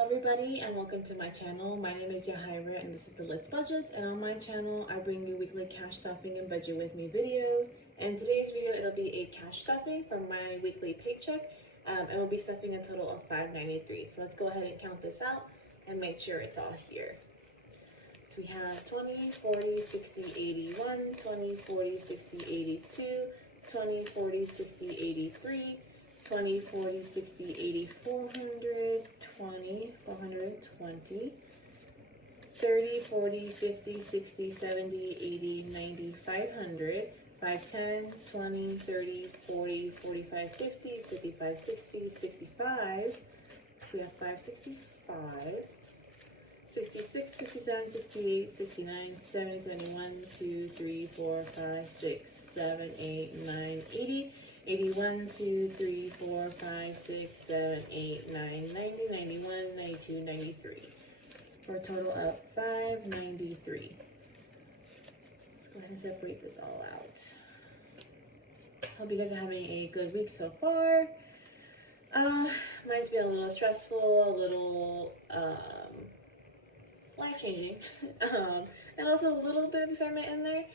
Hello everybody and welcome to my channel. My name is Yahaira and this is the Let's Budget, and on my channel I bring you weekly cash stuffing and budget with me videos. In today's video it'll be a cash stuffing from my weekly paycheck and we'll be stuffing a total of $5.93. So let's go ahead and count this out and make sure it's all here. So we have 20, 40, 60, 81, 20, 40, 60, 82, 20, 40, 60, 83, 20, 40, 60, 80, 400, 20, 420, 30, 40, 50, 60, 70, 80, 90, 500, 510, 20, 30, 40, 45, 50, 55, 60, 65, we have 565, 66, 67, 68, 69, 70, 71, 2, 3, 4, 5, 6, 7, 8, 9, 80, 81, 2, 3, 4, 5, 6, 7, 8, 9, 90, 91, 92, 93. For a total of $5.93. Let's go ahead and separate this all out. Hope you guys are having a good week so far. Mine's been a little stressful, a little life-changing, and also a little bit of excitement in there.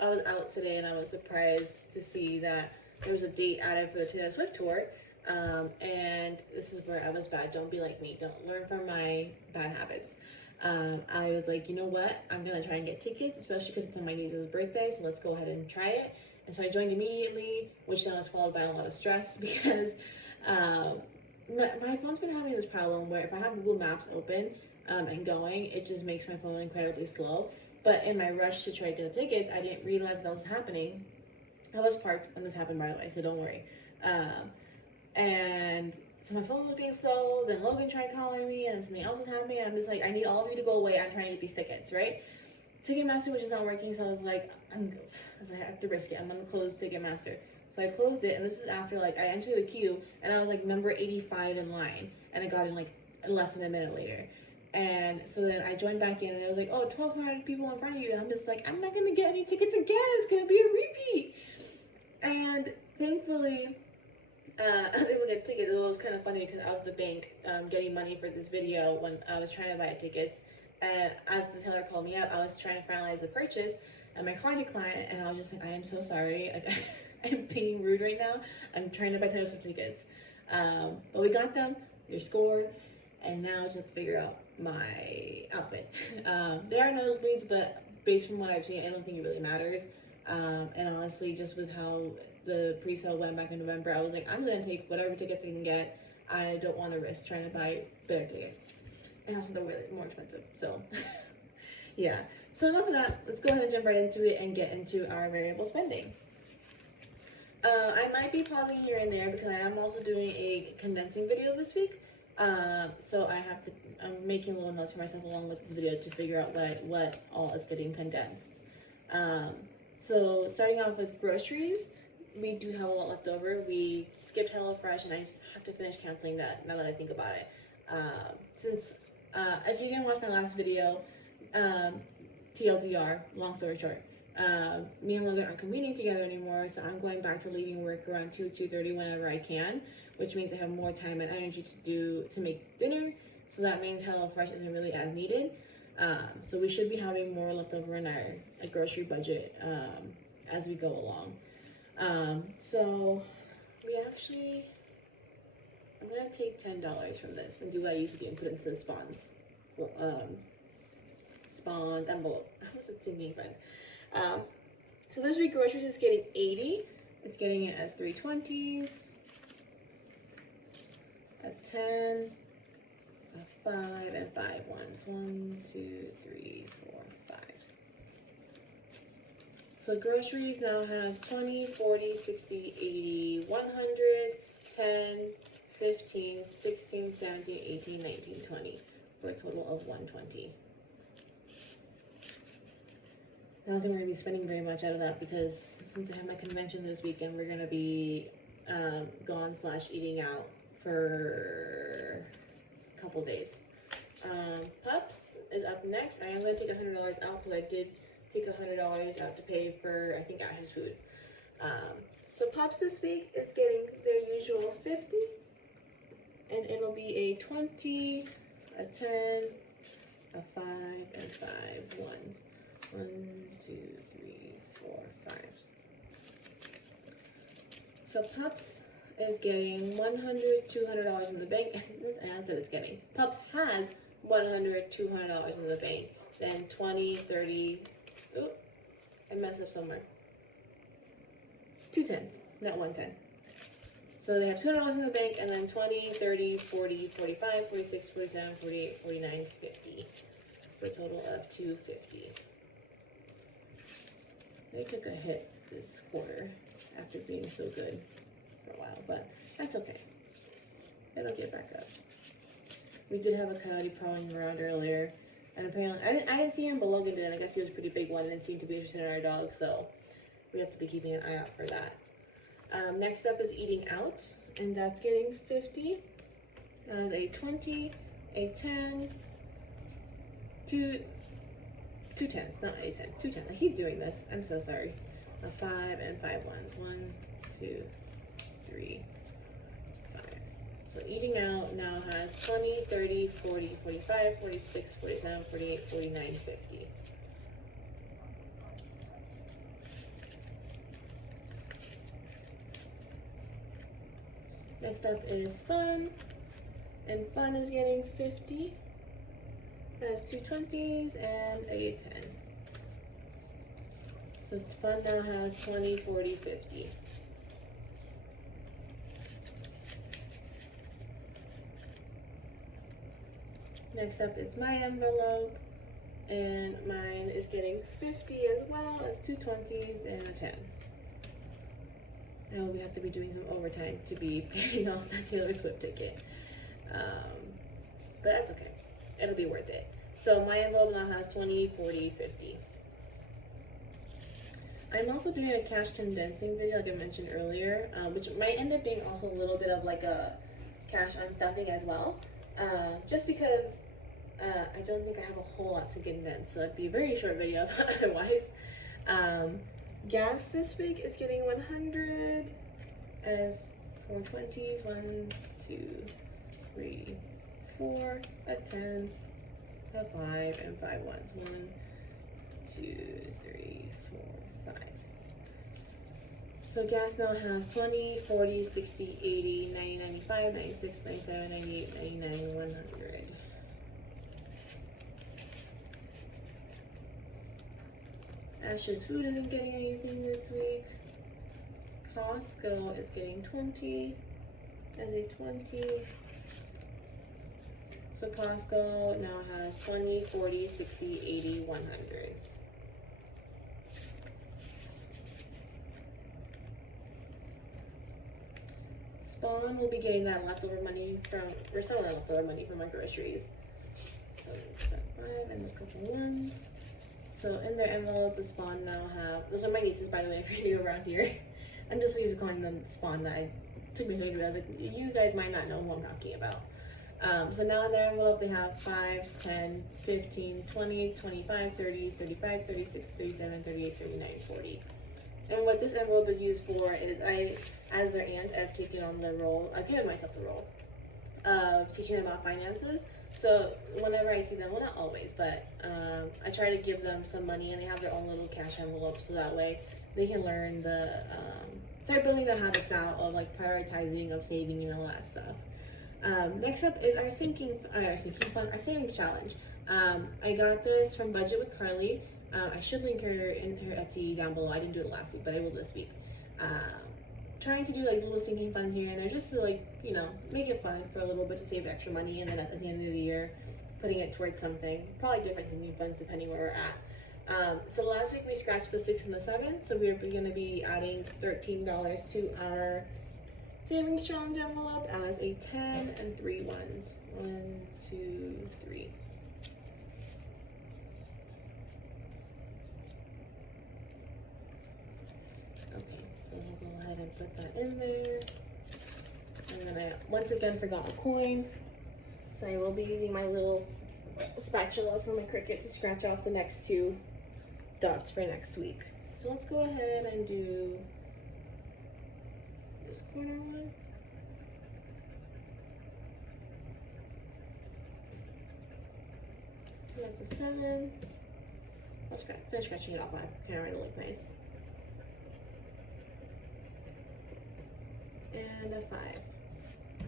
I was out today and I was surprised to see that there was a date added for the Taylor Swift tour. And this is where I was bad. Don't be like me. Don't learn from my bad habits. I was like, you know what? I'm going to try and get tickets, especially because it's on my niece's birthday. So let's go ahead and try it. And so I joined immediately, which then was followed by a lot of stress because my phone's been having this problem where if I have Google Maps open and going, it just makes my phone incredibly slow. But in my rush to try to get the tickets, I didn't realize that was happening. I was parked when this happened, by the way, so don't worry. And so my phone was being slow, then Logan tried calling me, and then something else was happening, and I'm just like, I need all of you to go away, I'm trying to get these tickets, right? Ticketmaster was just not working, so I was like, I have to risk it, I'm gonna close Ticketmaster. So I closed it, and this is after, like, I entered the queue, and I was, like, number 85 in line, and I got in, like, less than a minute later. And so then I joined back in and it was like, oh, 1,200 people in front of you. And I'm just like, I'm not going to get any tickets again. It's going to be a repeat. And thankfully, I was able to get tickets. It was kind of funny because I was at the bank getting money for this video when I was trying to buy tickets. And as the teller called me up, I was trying to finalize the purchase and my card declined. And I was just like, I am so sorry. I'm being rude right now. I'm trying to buy Taylor Swift tickets. But we got them. You're scored. And now just figure out my outfit. There are nosebleeds, but based from what I've seen, I don't think it really matters. And honestly, just with how the pre-sale went back in November, I was like, I'm gonna take whatever tickets I can get. I don't want to risk trying to buy better tickets. And also they're way more expensive, so yeah. So enough of that, let's go ahead and jump right into it and get into our variable spending. I might be pausing here and there because I am also doing a condensing video this week. So I'm making little notes for myself along with this video to figure out what all is getting condensed. So starting off with groceries, we do have a lot left over. We skipped HelloFresh and I have to finish canceling that now that I think about it. Since if you didn't watch my last video, TLDR, long story short, me and Logan aren't convening together anymore, so I'm going back to leaving work around 2:30 whenever I can, which means I have more time and energy to make dinner, so that means HelloFresh isn't really as needed. So we should be having more left over in our grocery budget as we go along. So we actually, I'm gonna take $10 from this and do what I used to do and put it into the Spons envelope. I was thinking fun. So this week groceries is getting 80. It's getting it as 320s, a 10, a 5, and 5 ones. 1, 2, 3, 4, 5. So groceries now has 20, 40, 60, 80, 100, 10, 15, 16, 17, 18, 19, 20 for a total of 120. I don't think we're going to be spending very much out of that because since I have my convention this weekend, we're going to be gone / eating out for a couple days. Pups is up next. I am going to take $100 out because I did take $100 out to pay for, I think, Ash's food. So Pups this week is getting their usual 50 and it'll be a 20, a 10, a 5, and 5 ones. 1, 2, 3, 4, 5. So Pups is getting $100, $200 in the bank. This ad that it's getting. Pups has $100, $200 in the bank. Then 20, 30. Oh, I messed up somewhere. 2 10s, not 1 10. So they have $200 in the bank, and then 20, 30, 40, 45, 46, 47, 48, 49, 50. For a total of $250. They took a hit this quarter after being so good for a while, but that's okay. It'll get back up. We did have a coyote prowling around earlier, and apparently I didn't see him, but Logan did. I guess he was a pretty big one and seemed to be interested in our dog, so we have to be keeping an eye out for that. Next up is eating out, and that's getting 50. That is a 20, a 10, two 10s, not a 10, 2 10s. I keep doing this. I'm so sorry. A 5 and 5 ones. 1, 2, 3, 5. So eating out now has 20, 30, 40, 45, 46, 47, 48, 49, 50. Next up is Fun, and Fun is getting 50. Has 2 20s and a 10. So Fun now has 20, 40, 50. Next up is my envelope, and mine is getting 50 as well as 2 20s and a 10. Now we have to be doing some overtime to be paying off that Taylor Swift ticket. But that's okay. It'll be worth it. So my envelope now has 20, 40, 50. I'm also doing a cash condensing video, like I mentioned earlier, which might end up being also a little bit of like a cash unstuffing as well. Just because I don't think I have a whole lot to condense, so it'd be a very short video otherwise. Gas this week is getting 100 as 4 20s, 1, 2, 3, 4, a 10, a 5, and 5 ones. 1, 2, 3, 4, 5. So gas now has 20, 40, 60, 80, 90, 95, 96, 97, 98, 99, 100. Ash's Food isn't getting anything this week. Costco is getting 20 as a 20. So Costco now has 20, 40, 60, 80, 100. Spawn will be getting that leftover money from, we're selling that leftover money from our groceries. So that's 5 and those couple ones. So in their envelope, the Spawn now have, those are my nieces, by the way, if you're new around here. I'm just used to calling them Spawn. That took me so long. I was like, you guys might not know who I'm talking about. So now in their envelope, they have 5, 10, 15, 20, 25, 30, 35, 36, 37, 38, 39, 40. And what this envelope is used for is I, as their aunt, I've taken on the role, I've given myself the role of teaching them about finances. So whenever I see them, well, not always, but I try to give them some money, and they have their own little cash envelope, so that way they can learn the, start building the habits out of like prioritizing, of saving, and all that stuff. Next up is our savings challenge. I got this from Budget with Carly. I should link her in her Etsy down below. I didn't do it last week, but I will this week. Trying to do like little sinking funds here and there, just to like, you know, make it fun for a little bit to save extra money, and then at the end of the year, putting it towards something. Probably different sinking funds depending where we're at. So last week we scratched the 6 and the 7, so we're going to be adding $13 to our savings challenge envelope as a 10 and 3 ones. 1, 2, 3. Okay, so we'll go ahead and put that in there. And then I once again forgot a coin, so I will be using my little spatula for my Cricut to scratch off the next 2 dots for next week. So let's go ahead and do this corner one. So that's a 7. Let's finish scratching it off. I kind of want it to look nice. And a 5.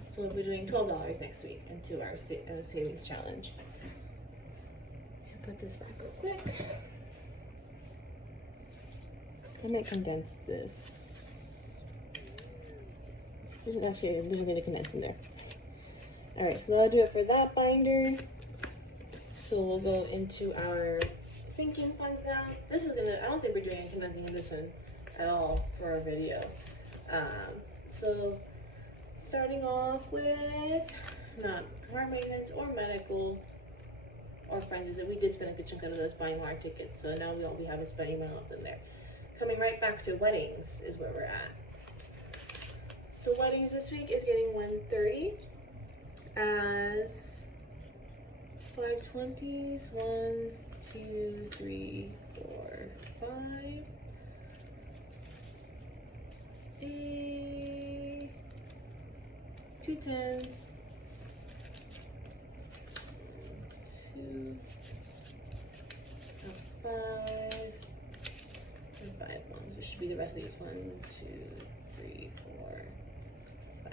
So we'll be doing $12 next week into our savings challenge. Put this back real quick. I might condense this. There's a bit of condense in there. Alright, so that'll do it for that binder. So we'll go into our sinking funds now. This is I don't think we're doing condensing in this one at all for our video. So starting off with not car maintenance or medical or friend visit. We did spend a good chunk out of those buying our tickets, so now we have a spending amount left in there. Coming right back to weddings is where we're at. So weddings this week is getting 130 as 520s. 1, 2, 3, 4, 5. 2 10s. 2, a 5, and 5 ones. Which should be the rest of these. 1, 2, 3, 4, 5.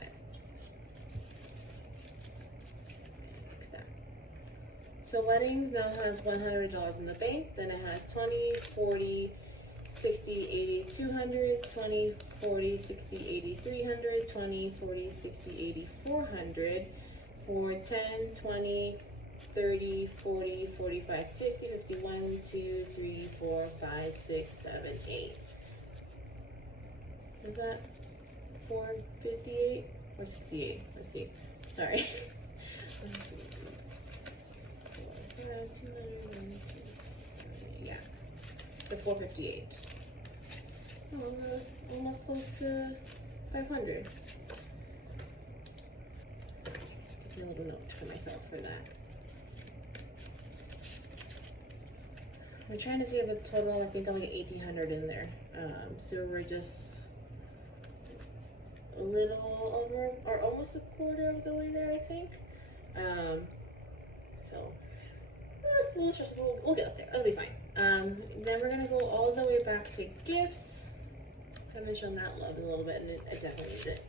Fix that. So weddings now has $100 in the bank. Then it has 20, 40, 60, 80, 200, 20, 40, 60, 80, 300, 20, 40, 60, 80, 400, for 10, 20, 30, 40, 45, 50, 51, 2, 3, 4, 5, 6, 7, 8. Is that 458 or 68? Let's see. Sorry. 1, 2, 3, 4, 5, 200, 1, 2, 3, yeah. So 458. Oh, we're almost close to 500. Take a little note for myself for that. We're trying to save a total, I think, of like 1,800 in there. So we're just a little over, or almost a quarter of the way there, I think. We'll get up there. It'll be fine. Then we're gonna go all the way back to gifts. Haven't shown that love in a little bit, and it definitely needs it.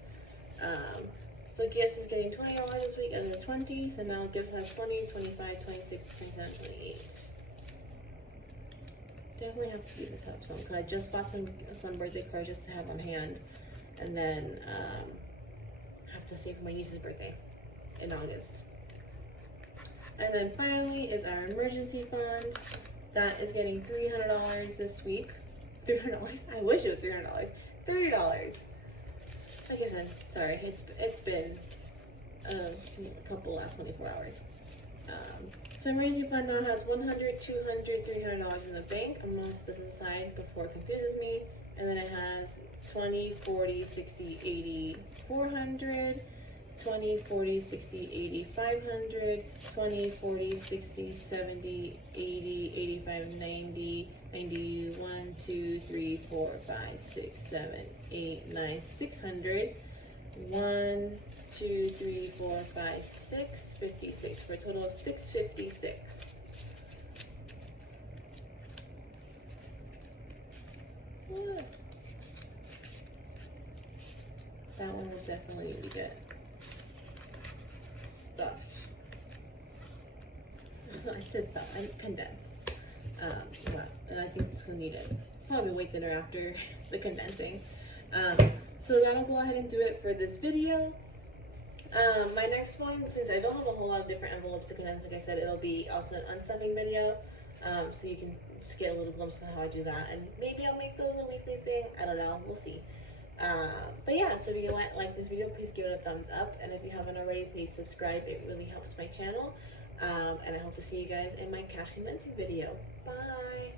So gifts is getting $20 this week as a 20. So now gifts has 20, 25, 26, 27, 28. Definitely have to do this up some because I just bought some birthday cards just to have on hand, and then have to save for my niece's birthday in August. And then finally is our emergency fund. That is getting $300 this week. $300. I wish it was $300. $30. Like I said, sorry. It's been a couple last 24 hours. So emergency fund now has $100, $200, $300 in the bank. I'm gonna set this aside before it confuses me. And then it has 20, 40, 60, 80, 400. 20, 40, 60, 80, 500, 20, 40, 60, 70, 80, 85, 90, 91, 2, 3, 4, 5, 6, 7, 8, 9, 600, 1, 2, 3, 4, 5, 6, 56, for a total of 656. That one will definitely need to get stuffed. So I said stuff, I condensed. And I think it's gonna need it probably way thinner after the condensing. So that'll go ahead and do it for this video. My next one, since I don't have a whole lot of different envelopes to condense, like I said, it'll be also an unstuffing video. So you can just get a little glimpse of how I do that, and maybe I'll make those a weekly thing. I don't know, we'll see. But yeah, so if you like this video, please give it a thumbs up, and if you haven't already, please subscribe. It really helps my channel. And I hope to see you guys in my cash condensing video. Bye.